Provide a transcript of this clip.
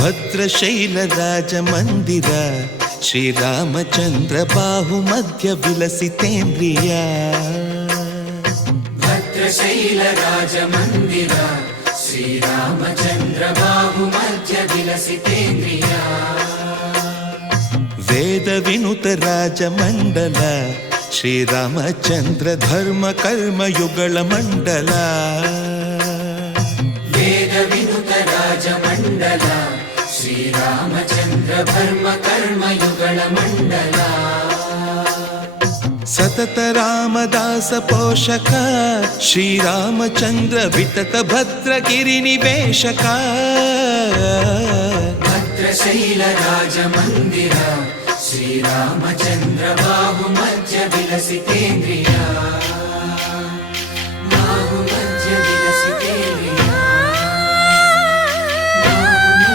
ಭದ್ರಶೈಲ ರಾಜ ಮಂದಿರ ಶ್ರೀರಾಮಚಂದ್ರ ಬಾಹು ಮಧ್ಯ ವಿಲಸಿತೇಂದ್ರಿಯ. ಭದ್ರಶೈಲ ರಾಜ ಮಂದಿರ ಶ್ರೀರಾಮಚಂದ್ರ ಬಾಹು ಮಧ್ಯ ವಿಲಸಿತೇಂದ್ರಿಯ. ವೇದ ವಿನುತ ರಾಜ ಮಂಡಲ ಶ್ರೀರಾಮಚಂದ್ರ ಧರ್ಮ ಕರ್ಮ ಯುಗಳ ಮಂಡಲ. ವೇದ ವಿನುತ ರಾಜ ಮಂಡಲ ಶ್ರೀರಾಮಚಂದ್ರ ಧರ್ಮ ಕರ್ಮ ಯುಗಳ ಮಂಡಲ. ಸತತ ರಾಮದಾಸ ಪೋಷಕ ಶ್ರೀರಾಮಚಂದ್ರ ವಿತತ ಭದ್ರಗಿರಿ ನಿವೇಶಕ. ಭದ್ರಶೈಲ ರಾಜ ಮಂದಿರ ಶ್ರೀರಾಮಚಂದ್ರ ಬಾಹು ಮಧ್ಯ ವಿಲಸಿತೇಂದ್ರಿಯ.